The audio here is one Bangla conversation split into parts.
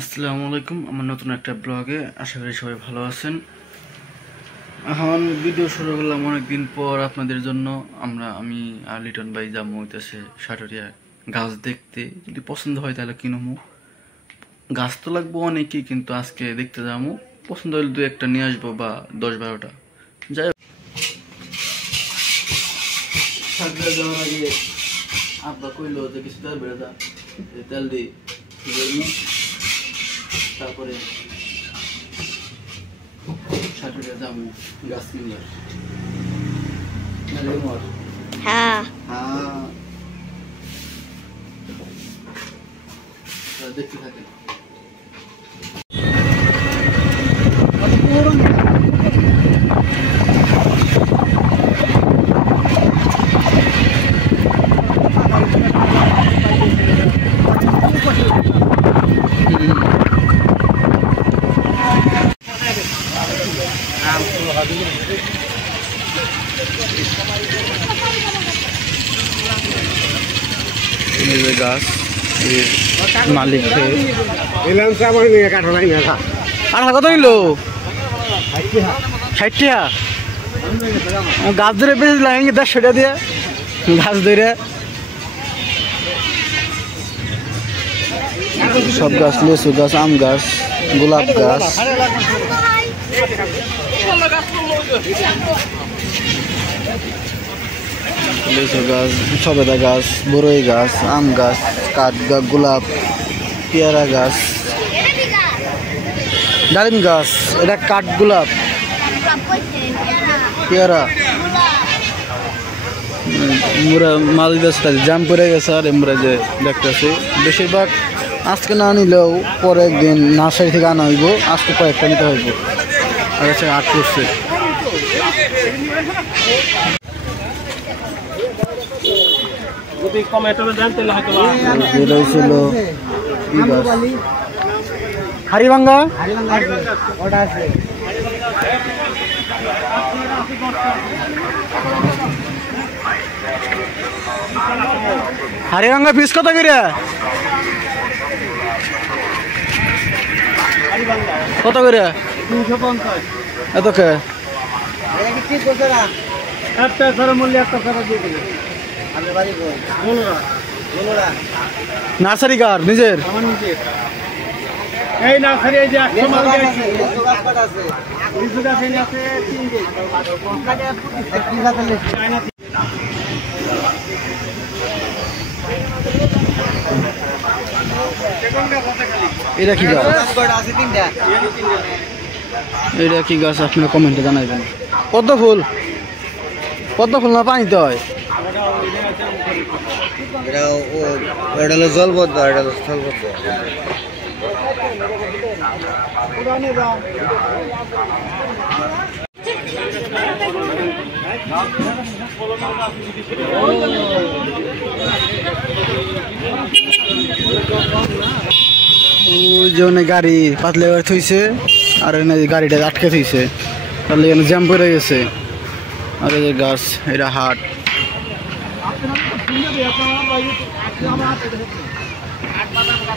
আসসালামু আলাইকুম। আমার নতুন একটা ব্লগে আশা করি সবাই ভালো আছেন। এখন ভিডিও শুরু করলাম অনেকদিন পর আপনাদের জন্য। আমি আর লিটন ভাই যাবো হইতেছে সাটুরিয়া গাছ দেখতে। যদি পছন্দ হয় তাহলে কিনবো। গাছ তো লাগবো অনেকই, কিন্তু আজকে দেখতে যাবো। পছন্দ হলে 2-1টা নিয়ে আসবো বা 10-12টা। যাই হোক, সাটুরিয়া যাওয়ার আগে আব্বা কইলো যে কিছু তেল বেড়ে যা, তেল দিই, তারপরে সাটুরিয়া যাবো গাছ কিনলে। হ্যাঁ দেখতে থাকে। গাছ মালিক আর কত নিল 60 গাছ ধরে বেঁচেছিলাম 150 টাকা দিয়ে গাছ ধরে। সব গাছ, লেচু গাছ, আম গাছ, গোলাপ গাছ, লেচু গাছ, সবেদা গাছ, বরই গাছ, আম গাছ, কাঠ গাছ, গোলাপ, পেয়ারা গাছ, ডালিম গাছ, এটা কাঠ গোলাপ, পেয়ারা। মোরা মাল গাছ জাম পড়ে গেছে। আর আমরা যে দেখতেছি বেশিরভাগ আজকে না নিলেও পরে একদিন নার্সারি থেকে আনা হইব। আজকে কয়েকটা নিতে হইব। আর হচ্ছে 8 করছে। হারিভাঙ্গা হারিভাঙ্গা পিস কত করে? কত করে? 250। এত কে নার্সারি কার নিজের? এই নার্সারি এই যে 100 মাল আছে। এটা কি গাছ? এটা কি গাছ আপনারা কমেন্টে জানাবেন। পদ্ম ফুল? পদ্ম ফুল না পানিতে হয়? এটা হলো জলপদ্ম, এটা হলো স্থলপদ্ম। ওই যে গাড়ি পাতলে থইছে, আর গাড়িটা আটকে থইছে, তাহলে এখানে জ্যাম পড়ে গেছে। আর এই যে গাছ, এটা হাট।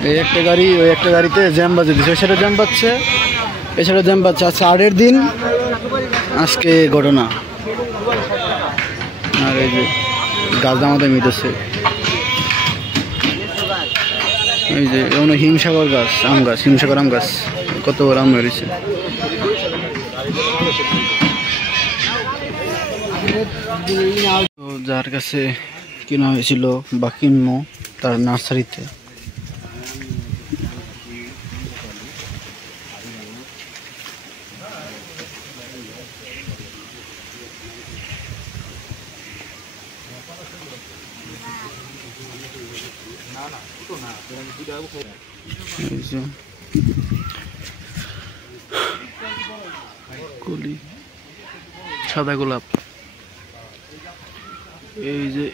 এই একটা গাড়ি, ওই একটা গাড়িতে জ্যাম বাজে দিচ্ছে, ওই সাইডে জ্যাম পাচ্ছে, এই সাইডে জ্যাম পাচ্ছে। আজকে 8-এর দিন, আজকে ঘটনা। আর এই যে গাছ দামাতে মিটেছে। এই যে হিমসাগর গাছ, আম গাছ, হিমসাগর আম গাছ, কত বড় আম বেরিয়েছে। যার কাছে কেনা হয়েছিল বা কিনবো তার নার্সারিতে, কলি, সাদা গোলাপ, এই যে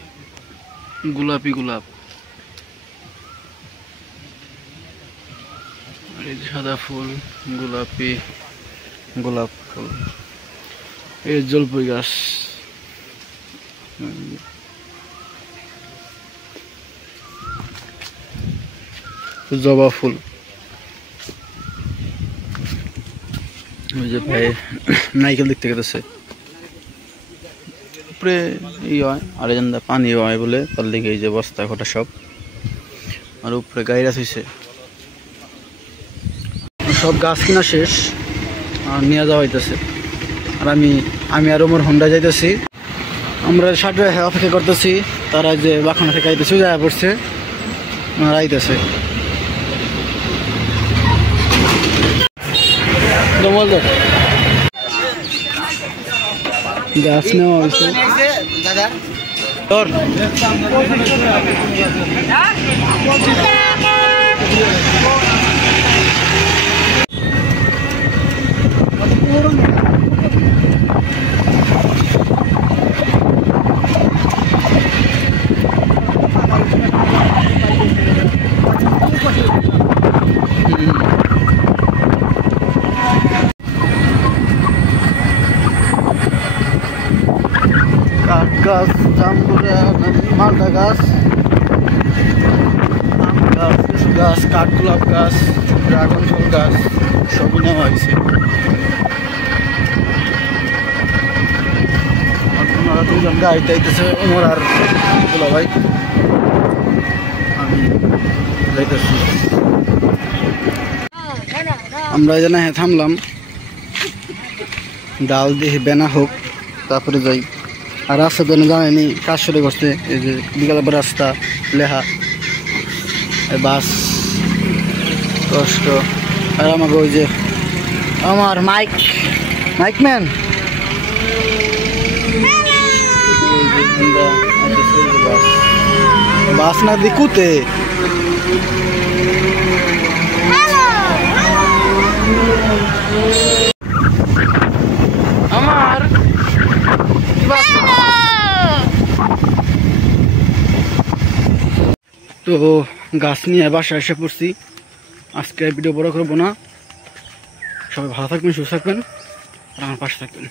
গোলাপি গোলাপ, এই যে সাদা ফুল, গোলাপি গোলাপ ফুল, এই জলপাই গাছ, জবা ফুল। ওই যে ভাই নাইকেল দেখতে গেছে উপরে ই হয় আর এখানটা পানি হয় বলে তার দিকে এই যে বস্তা কটা সব আর উপরে গাইরা হয়েছে সব গাছ কিনা শেষ আর নিয়ে যাওয়া হইতেছে আর আমি আর ওমর হোন্ডা যাইতেছি আমরা সাটে অপেক্ষা করতেছি তারা যে বাখানা থেকে আইতেছে যায় পড়ছে আইতেছে গাছ নেওয়া হয়েছে কাঠ গাছ জাম্বুরা মালটা গাছ আম গাছ লিচু গাছ কাঠগোলাপ গাছ ড্রাগন ফল গাছ সবই নেওয়া হয়েছে ওনারা দুজন গাড়িতে আইতেছে ওমর আর দুলা ভাই আমি যাইতেছি আমরা এই জন্য থামলাম ডাল দিয়ে বেনা হোক তারপরে যাই আর রাস্তা তো জানেনি কাজ শুরু করছে এই যে বিকালের রাস্তা লেহা বাস কষ্ট আর আমাকে ওই যে আমার মাইকম্যান বাস না দিকুতে আমার তো গাছ নিয়ে বাসায় এসে পড়ছি আজকে ভিডিও বড় করবো না সবাই ভালো থাকবেন সুস্থ থাকবেন আর আমার পাশে থাকবেন